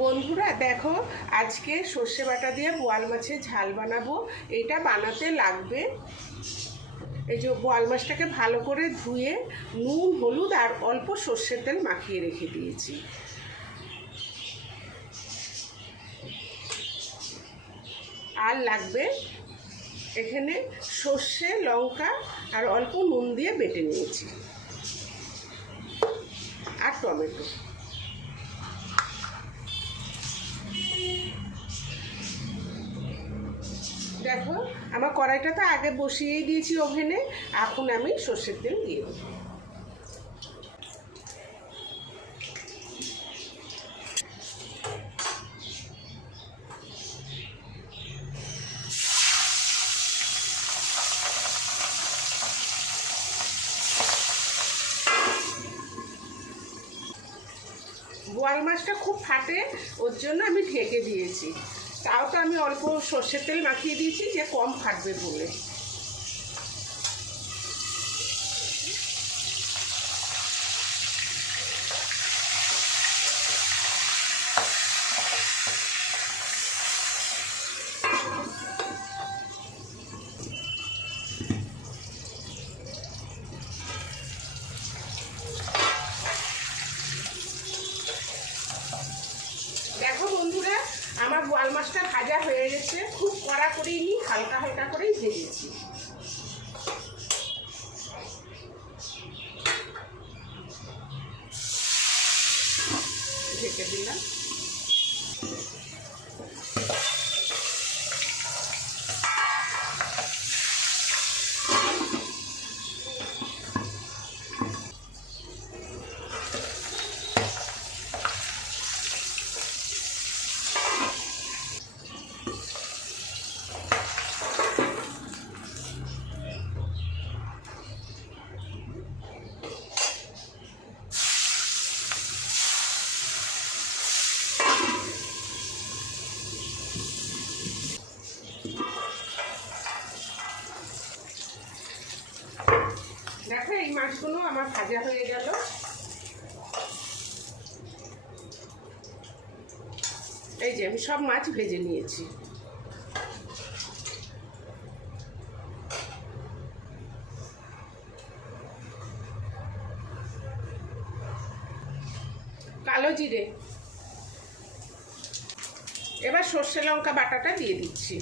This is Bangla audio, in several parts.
বন্ধুরা, দেখো, আজকে সর্ষে বাটা দিয়ে বোয়াল মাছের ঝাল বানাবো। এটা বানাতে লাগবে। এই যে বোয়াল মাছটাকে ভালো করে ধুয়ে নুন, হলুদ আর অল্প সর্ষের তেল মাখিয়ে রেখে দিয়েছি। আর লাগবে এখানে সর্ষে, লঙ্কা আর অল্প নুন দিয়ে বেটে নিয়েছি। আর টমেটো। আমার কড়াইটা তো আগে বসিয়েই দিয়েছি ওভেনে, এখন আমি সর্ষের তেল দিয়ে দেবো। বোয়াল মাছটা খুব ফাটে, ওর জন্য আমি ঢেকে দিয়েছি। তাও তো আমি অল্প সর্ষের তেল মাখিয়ে দিয়েছি যে কম ফাটবে বলে। দেখো আমার বোয়াল মাছটা ভাজা হয়ে গেছে। খুব কড়া করেই নি হালকা হালকা করেই ভেজেছি। ঢেকে দিলাম দেখো এই মাছগুলো আমার ভাজা হয়ে গেল। এই যে আমি সব মাছ ভেজে নিয়েছি। কালো জিরে। এবার সর্ষে লঙ্কা বাটাটা দিয়ে দিচ্ছি।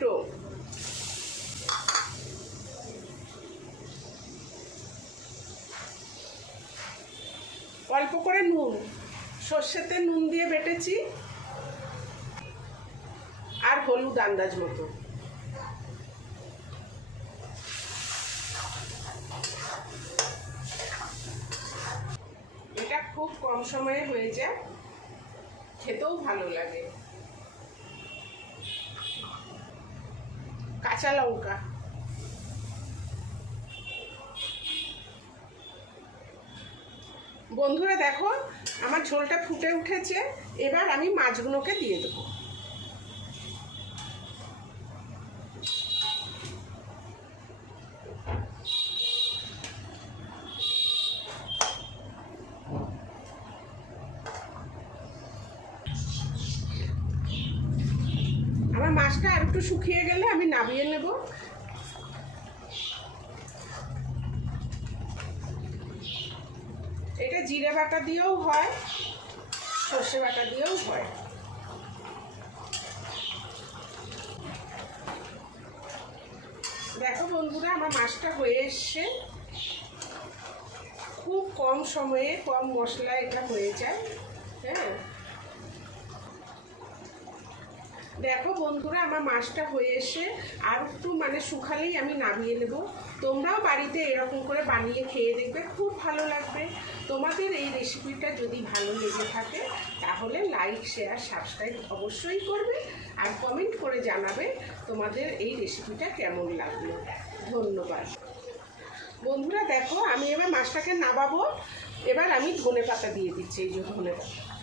টমেটো অল্প করে নুন, সর্ষেতে নুন দিয়ে বেটেছি। আর হলুদ আন্দাজ মতো। এটা খুব কম সময়ে হয়ে যায়। খেতেও ভালো লাগে। কাঁচা লঙ্কা। বন্ধুরা দেখো আমার ঝোলটা ফুটে উঠেছে এবার আমি মাছগুলোকে দিয়ে দেবো। মাছটা আর একটু শুকিয়ে গেলে আমি নামিয়ে নেব। এটা জিরে বাটা দিয়েও হয়, সর্ষে বাটা দিয়েও হয়। দেখো বন্ধুরা, আমার মাছটা হয়ে এসছে। খুব কম সময়ে কম মশলা এটা হয়ে যায় হ্যাঁ? দেখো বন্ধুরা, আমার মাছটা হয়ে এসে আর একটু মানে শুকালেই আমি নামিয়ে নেব। তোমরাও বাড়িতে এরকম করে বানিয়ে খেয়ে দেখবে, খুব ভালো লাগবে। তোমাদের এই রেসিপিটা যদি ভালো লেগে থাকে, তাহলে লাইক শেয়ার সাবস্ক্রাইব অবশ্যই করবে আর কমেন্ট করে জানাবে তোমাদের এই রেসিপিটা কেমন লাগল। ধন্যবাদ। বন্ধুরা, দেখো, আমি এবার মাছটাকে নাবাবো এবার আমি ধনে পাতা দিয়ে দিচ্ছি, এই যে ধনে পাতা